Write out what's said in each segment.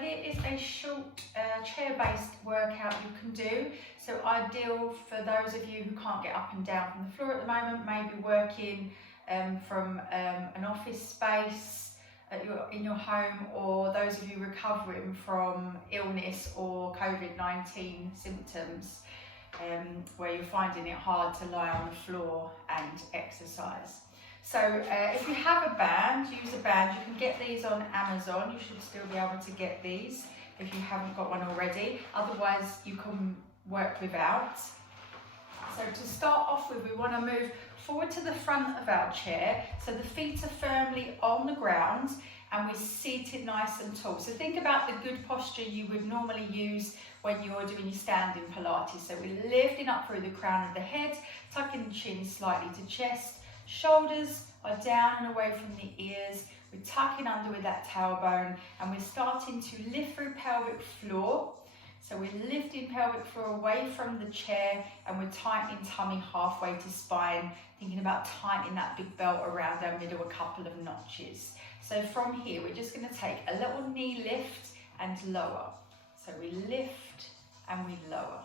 here is a short chair-based workout you can do. So ideal for those of you who can't get up and down from the floor at the moment, maybe working from an office space in your home, or those of you recovering from illness or COVID-19 symptoms, where you're finding it hard to lie on the floor and exercise. So if you have a band, use a band. You can get these on Amazon. You should still be able to get these if you haven't got one already. Otherwise, you can work without. So to start off with, we want to move forward to the front of our chair. So the feet are firmly on the ground and we're seated nice and tall. So think about the good posture you would normally use when you're doing your standing Pilates. So we're lifting up through the crown of the head, tucking the chin slightly to chest. Shoulders are down and away from the ears. We're tucking under with that tailbone and we're starting to lift through pelvic floor. So we're lifting pelvic floor away from the chair and we're tightening tummy halfway to spine, thinking about tightening that big belt around our middle a couple of notches. So from here, we're just going to take a little knee lift and lower. So we lift and we lower.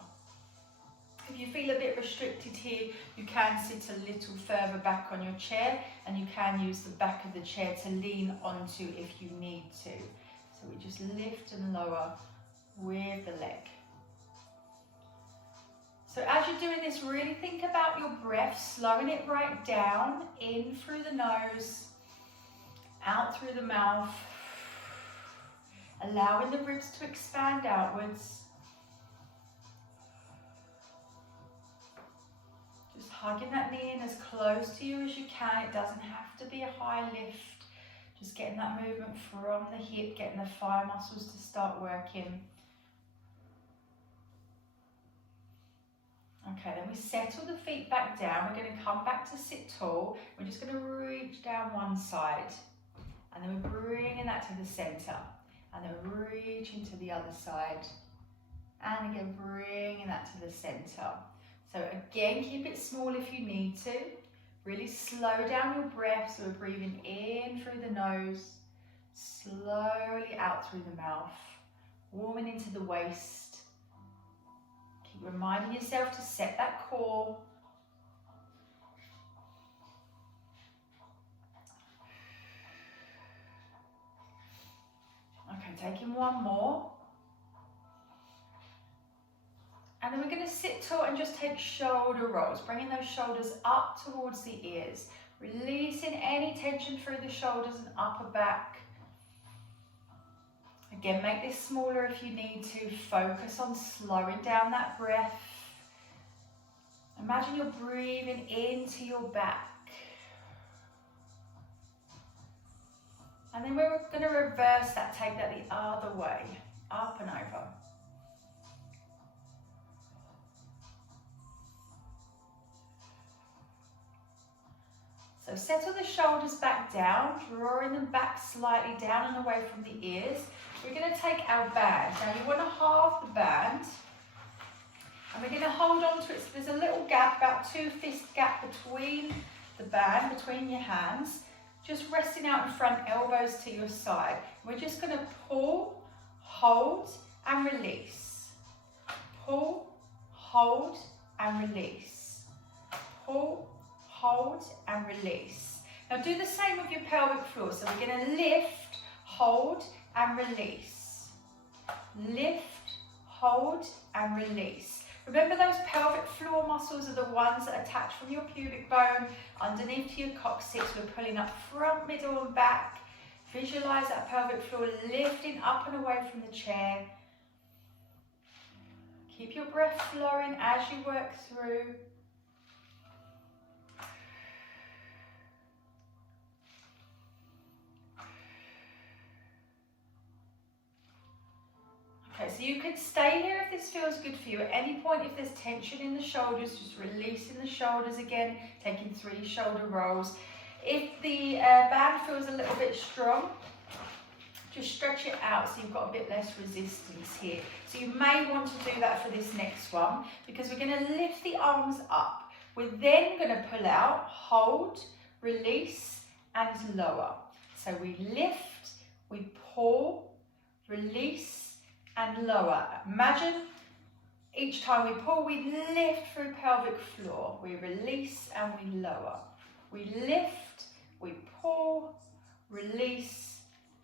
If you feel a bit restricted here, you can sit a little further back on your chair and you can use the back of the chair to lean onto if you need to. So we just lift and lower with the leg. So as you're doing this, really think about your breath, slowing it right down, in through the nose, out through the mouth, allowing the ribs to expand outwards. Just hugging that knee in as close to you as you can. It doesn't have to be a high lift. Just getting that movement from the hip, getting the thigh muscles to start working. Okay, then we settle the feet back down. We're going to come back to sit tall. We're just going to reach down one side. And then we're bringing that to the center. And then reaching to the other side. And again, bringing that to the center. So again, keep it small if you need to. Really slow down your breath. So we're breathing in through the nose, slowly out through the mouth, warming into the waist. Keep reminding yourself to set that core. Okay, taking one more. And then we're going to sit tall and just take shoulder rolls, bringing those shoulders up towards the ears, releasing any tension through the shoulders and upper back. Again, make this smaller if you need to. Focus on slowing down that breath. Imagine you're breathing into your back. And then we're going to reverse that, take that the other way, up and over. So settle the shoulders back down, drawing them back slightly down and away from the ears. We're going to take our band. Now you want to halve the band. And we're going to hold on to it. So there's a little gap, about 2 fist gap between the band, between your hands. Just resting out in front, elbows to your side. We're just going to pull, hold and release. Pull, hold and release. Pull, hold and release. Now do the same with your pelvic floor. So we're going to lift, hold and release. Lift, hold and release. Remember, those pelvic floor muscles are the ones that attach from your pubic bone underneath your coccyx. We're pulling up front, middle and back. Visualize that pelvic floor lifting up and away from the chair. Keep your breath flowing as you work through. Okay, so you could stay here if this feels good for you. At any point, if there's tension in the shoulders, just releasing the shoulders again, taking 3 shoulder rolls. If the band feels a little bit strong, just stretch it out so you've got a bit less resistance here. So you may want to do that for this next one, because we're going to lift the arms up. We're then going to pull out, hold, release and lower. So we lift, we pull, release and lower. Imagine each time we pull, we lift through pelvic floor. We release and we lower. We lift, we pull, release,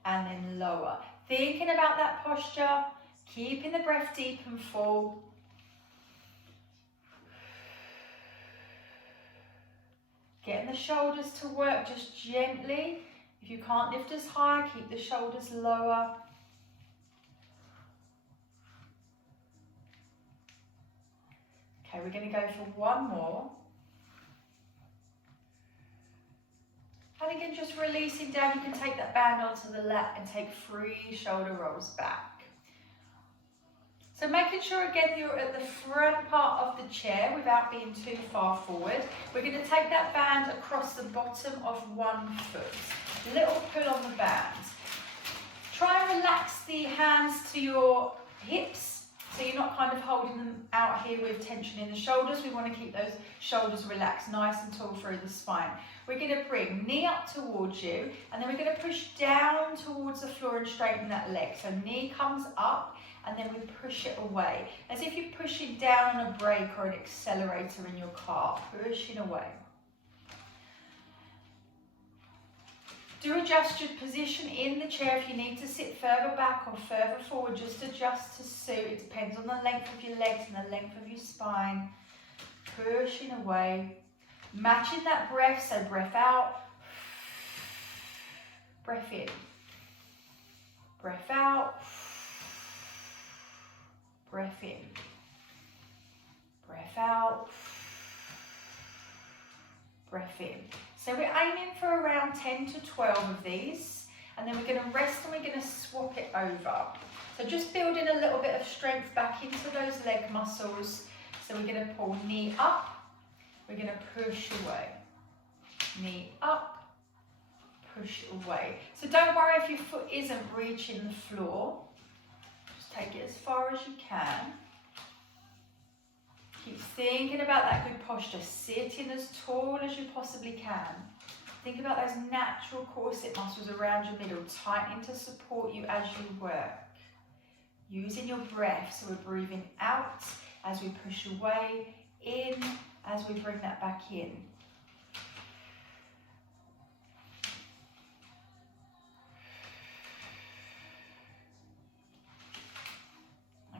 and then lower. Thinking about that posture, keeping the breath deep and full. Getting the shoulders to work just gently. If you can't lift as high, keep the shoulders lower. Okay, we're going to go for one more. And again, just releasing down. You can take that band onto the lap and take 3 shoulder rolls back. So making sure again you're at the front part of the chair without being too far forward. We're going to take that band across the bottom of one foot. Little pull on the band. Try and relax the hands to your hips, so you're not kind of holding them out here with tension in the shoulders. We want to keep those shoulders relaxed, nice and tall through the spine. We're going to bring knee up towards you, and then we're going to push down towards the floor and straighten that leg. So knee comes up, and then we push it away, as if you're pushing down on a brake or an accelerator in your car, pushing away. Do adjust your position in the chair. If you need to sit further back or further forward, just adjust to suit. It depends on the length of your legs and the length of your spine. Pushing away. Matching that breath, so breath out, breath in, breath out, breath in, breath out, breath in. So we're aiming for around 10 to 12 of these, and then we're going to rest and we're going to swap it over. So just building a little bit of strength back into those leg muscles. So we're going to pull knee up, we're going to push away, knee up, push away. So don't worry if your foot isn't reaching the floor, just take it as far as you can. Keep thinking about that good posture, sitting as tall as you possibly can. Think about those natural corset muscles around your middle, tightening to support you as you work. Using your breath, so we're breathing out as we push away, in as we bring that back in.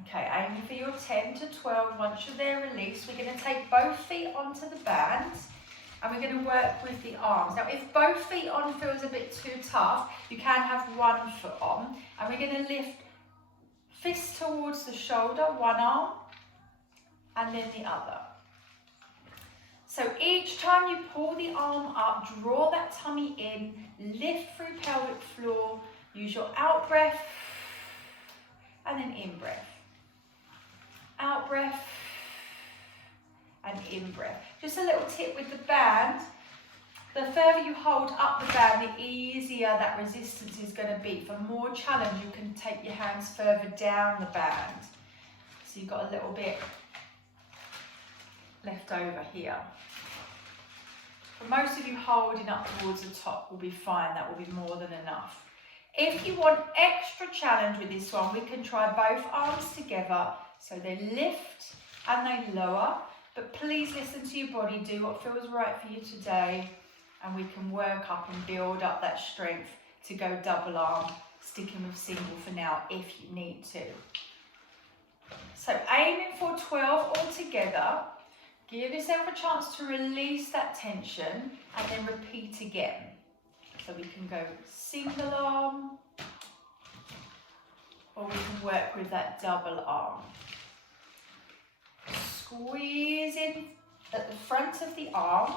Okay, aiming for your 10 to 12. Once you're there, release. We're going to take both feet onto the band and we're going to work with the arms. Now, if both feet on feels a bit too tough, you can have one foot on, and we're going to lift fist towards the shoulder, one arm, and then the other. So each time you pull the arm up, draw that tummy in, lift through pelvic floor, use your out breath, and then in breath. Out breath, and in breath. Just a little tip with the band, the further you hold up the band, the easier that resistance is going to be. For more challenge, you can take your hands further down the band. So you've got a little bit left over here. For most of you, holding up towards the top will be fine. That will be more than enough. If you want extra challenge with this one, we can try both arms together. So they lift and they lower. But please listen to your body. Do what feels right for you today. And we can work up and build up that strength to go double arm, sticking with single for now if you need to. So aiming for 12 altogether. Give yourself a chance to release that tension and then repeat again. So we can go single arm, or we can work with that double arm. Squeeze in at the front of the arm.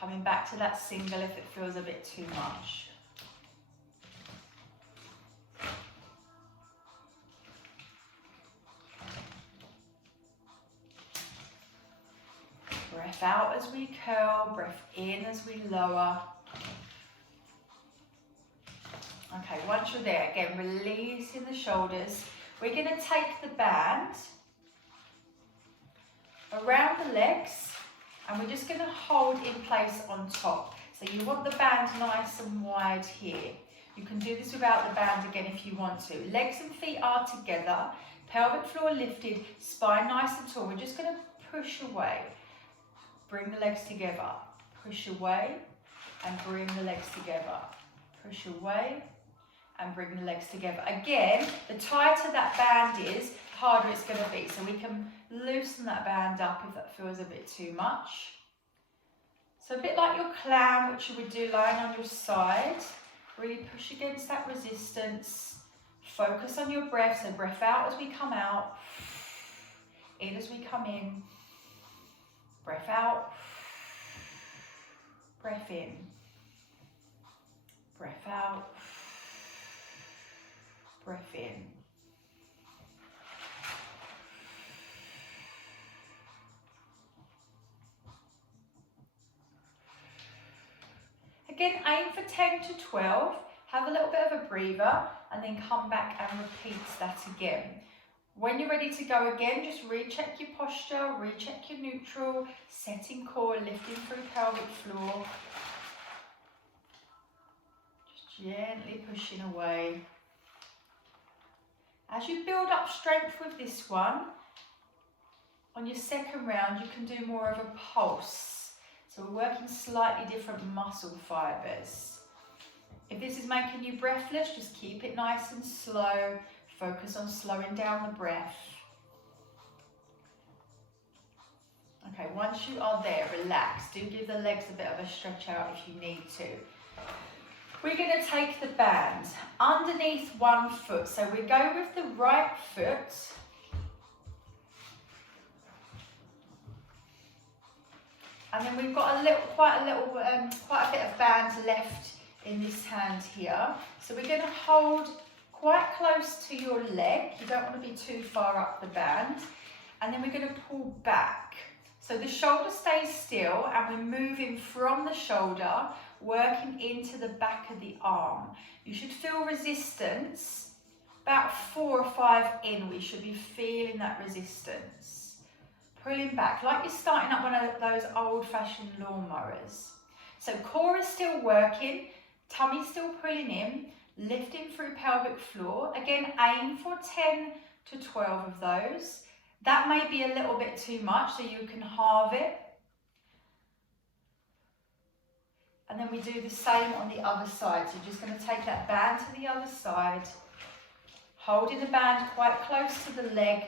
Coming back to that single if it feels a bit too much. Breath out as we curl, breath in as we lower. Okay, once you're there, again, releasing the shoulders. We're going to take the band around the legs and we're just going to hold in place on top. So you want the band nice and wide here. You can do this without the band again if you want to. Legs and feet are together, pelvic floor lifted, spine nice and tall. We're just going to push away. Bring the legs together. Push away and bring the legs together. Push away and bring the legs together. Again, the tighter that band is, the harder it's going to be. So we can loosen that band up if that feels a bit too much. So a bit like your clown, which you would do lying on your side. Really push against that resistance. Focus on your breath. So breath out as we come out. In as we come in. Breath out. Breath in. Breath out. Breath in. Again, aim for 10 to 12. Have a little bit of a breather and then come back and repeat that again. When you're ready to go again, just recheck your posture, recheck your neutral, setting core, lifting through pelvic floor. Just gently pushing away. As you build up strength with this one, on your second round, you can do more of a pulse. So we're working slightly different muscle fibers. If this is making you breathless, just keep it nice and slow. Focus on slowing down the breath. Okay, once you are there, relax. Do give the legs a bit of a stretch out if you need to. We're going to take the band underneath one foot. So we go with the right foot. And then we've got quite a bit of band left in this hand here. So we're going to hold quite close to your leg. You don't want to be too far up the band. And then we're going to pull back. So the shoulder stays still and we're moving from the shoulder, working into the back of the arm. You should feel resistance. About 4 or 5 in, we should be feeling that resistance. Pulling back, like you're starting up one of those old-fashioned lawnmowers. So core is still working, tummy still pulling in, lifting through pelvic floor. Again, aim for 10 to 12 of those. That may be a little bit too much, so you can halve it. And then we do the same on the other side. So you're just going to take that band to the other side, holding the band quite close to the leg.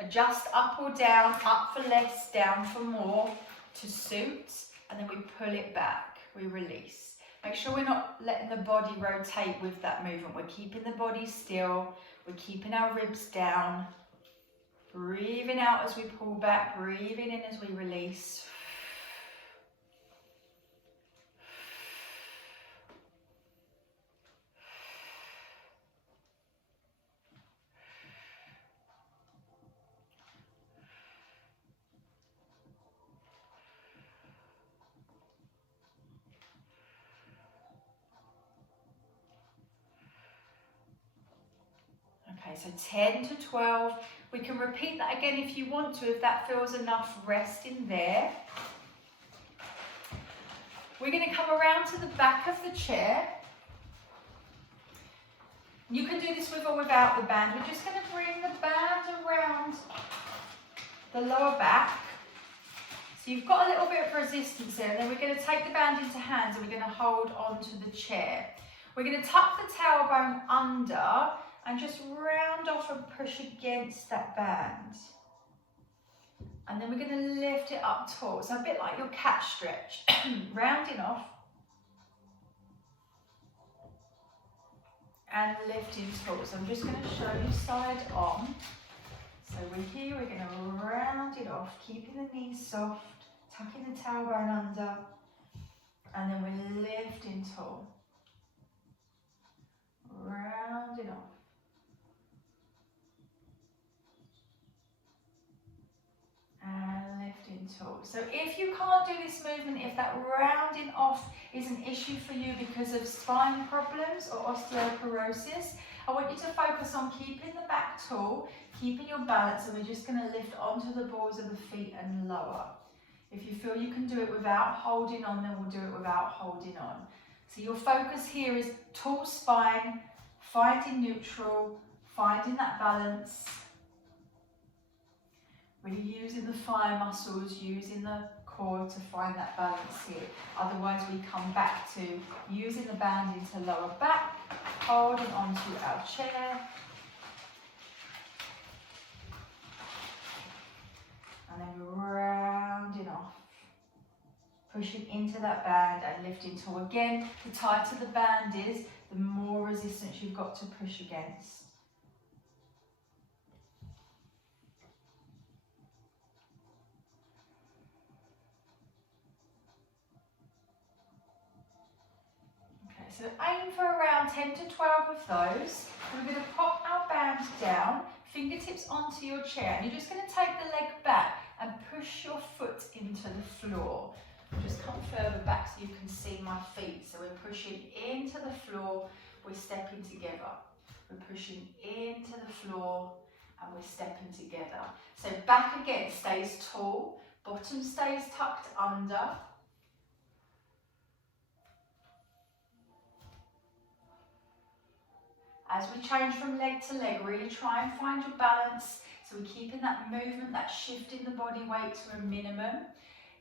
Adjust up or down, up for less, down for more to suit, and then we pull it back, we release. Make sure we're not letting the body rotate with that movement. We're keeping the body still, we're keeping our ribs down, breathing out as we pull back, breathing in as we release. Okay, so 10 to 12. We can repeat that again if you want to, if that feels enough rest in there. We're going to come around to the back of the chair. You can do this with or without the band. We're just going to bring the band around the lower back. So you've got a little bit of resistance there, and then we're going to take the band into hands and we're going to hold onto the chair. We're going to tuck the tailbone under and just round off and push against that band. And then we're going to lift it up tall. So a bit like your cat stretch, rounding off and lifting tall. So I'm just going to show you side on. So we're here, we're going to round it off, keeping the knees soft, tucking the tailbone under, and then we're lifting tall. Round it off. And lifting tall. So if you can't do this movement, if that rounding off is an issue for you because of spine problems or osteoporosis, I want you to focus on keeping the back tall, keeping your balance, and we're just going to lift onto the balls of the feet and lower. If you feel you can do it without holding on, then we'll do it without holding on. So your focus here is tall spine, finding neutral, finding that balance. Really using the thigh muscles, using the core to find that balance here. Otherwise we come back to using the band into lower back, holding onto our chair. And then we're rounding off. Pushing into that band and lifting tall. Again, the tighter the band is, the more resistance you've got to push against. Okay, so aim for around 10 to 12 of those. We're going to pop our band down, fingertips onto your chair, and you're just going to take the leg back and push your foot into the floor. Just come further back so you can see my feet. So we're pushing into the floor, we're stepping together. We're pushing into the floor and we're stepping together. So back again stays tall, bottom stays tucked under. As we change from leg to leg, really try and find your balance. So we're keeping that movement, that shift in the body weight to a minimum.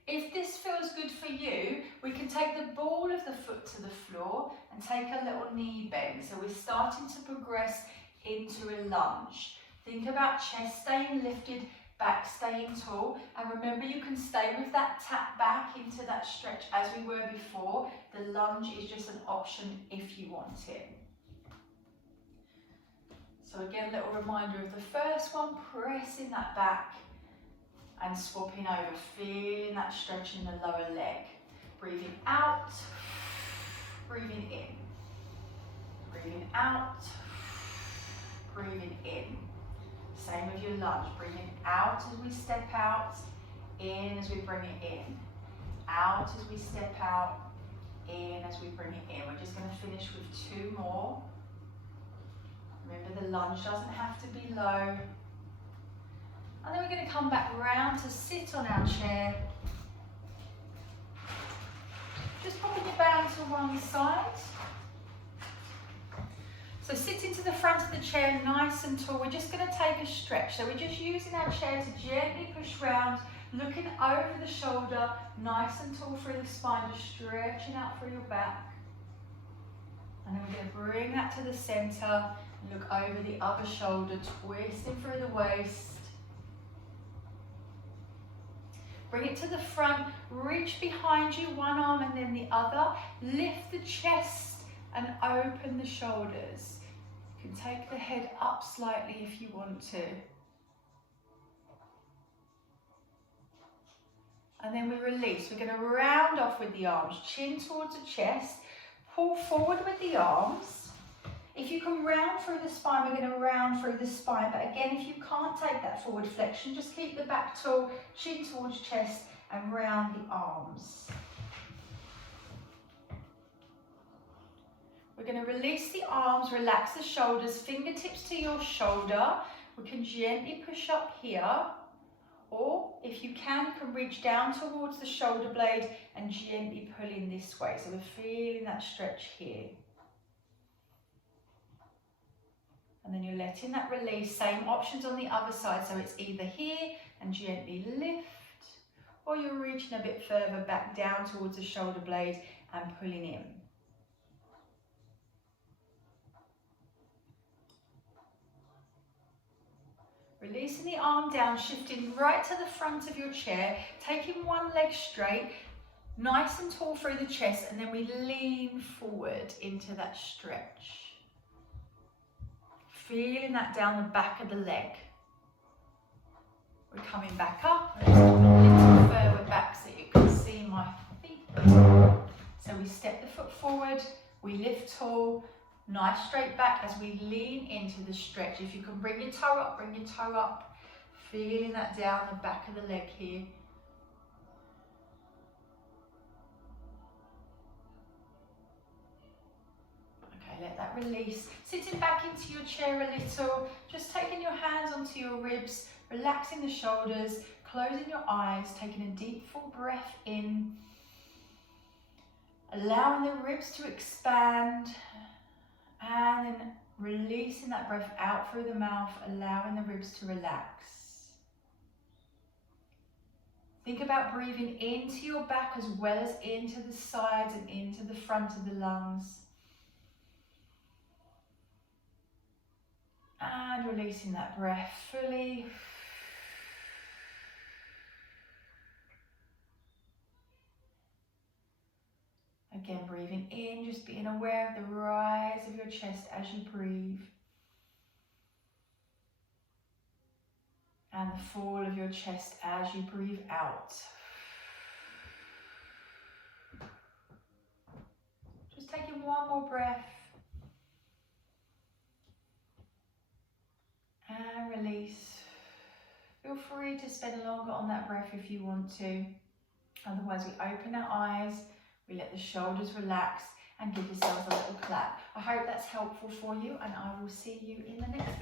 If this feels good for you, we can take the ball of the foot to the floor and take a little knee bend. So we're starting to progress into a lunge. Think about chest staying lifted, back staying tall. And remember, you can stay with that tap back into that stretch as we were before. The lunge is just an option if you want it. So again, a little reminder of the first one, pressing that back and swapping over, feeling that stretch in the lower leg. Breathing out, breathing in. Breathing out, breathing in. Same with your lunge, breathing out as we step out, in as we bring it in. Out as we step out, in as we bring it in. We're just going to finish with 2 more. Remember, the lunge doesn't have to be low. And then we're going to come back round to sit on our chair. Just popping your band to one side. So sitting to the front of the chair, nice and tall. We're just going to take a stretch. So we're just using our chair to gently push round, looking over the shoulder, nice and tall through the spine, just stretching out through your back. And then we're going to bring that to the centre. Look over the other shoulder, twisting through the waist. Bring it to the front, reach behind you, one arm and then the other. Lift the chest and open the shoulders. You can take the head up slightly if you want to. And then we release. We're going to round off with the arms, chin towards the chest. Pull forward with the arms. If you can round through the spine, we're going to round through the spine. But again, if you can't take that forward flexion, just keep the back tall, chin towards chest, and round the arms. We're going to release the arms, relax the shoulders, fingertips to your shoulder. We can gently push up here. Or if you can reach down towards the shoulder blade and gently pull in this way. So we're feeling that stretch here. And then you're letting that release. Same options on the other side. So it's either here and gently lift, or you're reaching a bit further back down towards the shoulder blade and pulling in. Releasing the arm down, shifting right to the front of your chair, taking one leg straight, nice and tall through the chest, and then we lean forward into that stretch. Feeling that down the back of the leg. We're coming back up, just a little further back so you can see my feet. So we step the foot forward, we lift tall, nice straight back as we lean into the stretch. If you can bring your toe up, bring your toe up. Feeling that down the back of the leg here. Let that release. Sitting back into your chair a little, just taking your hands onto your ribs, relaxing the shoulders, closing your eyes, taking a deep full breath in, allowing the ribs to expand, and then releasing that breath out through the mouth, allowing the ribs to relax. Think about breathing into your back as well as into the sides and into the front of the lungs. And releasing that breath fully. Again, breathing in, just being aware of the rise of your chest as you breathe. And the fall of your chest as you breathe out. Just taking one more breath. And release. Feel free to spend longer on that breath if you want to. Otherwise, we open our eyes, we let the shoulders relax, and give yourselves a little clap. I hope that's helpful for you, and I will see you in the next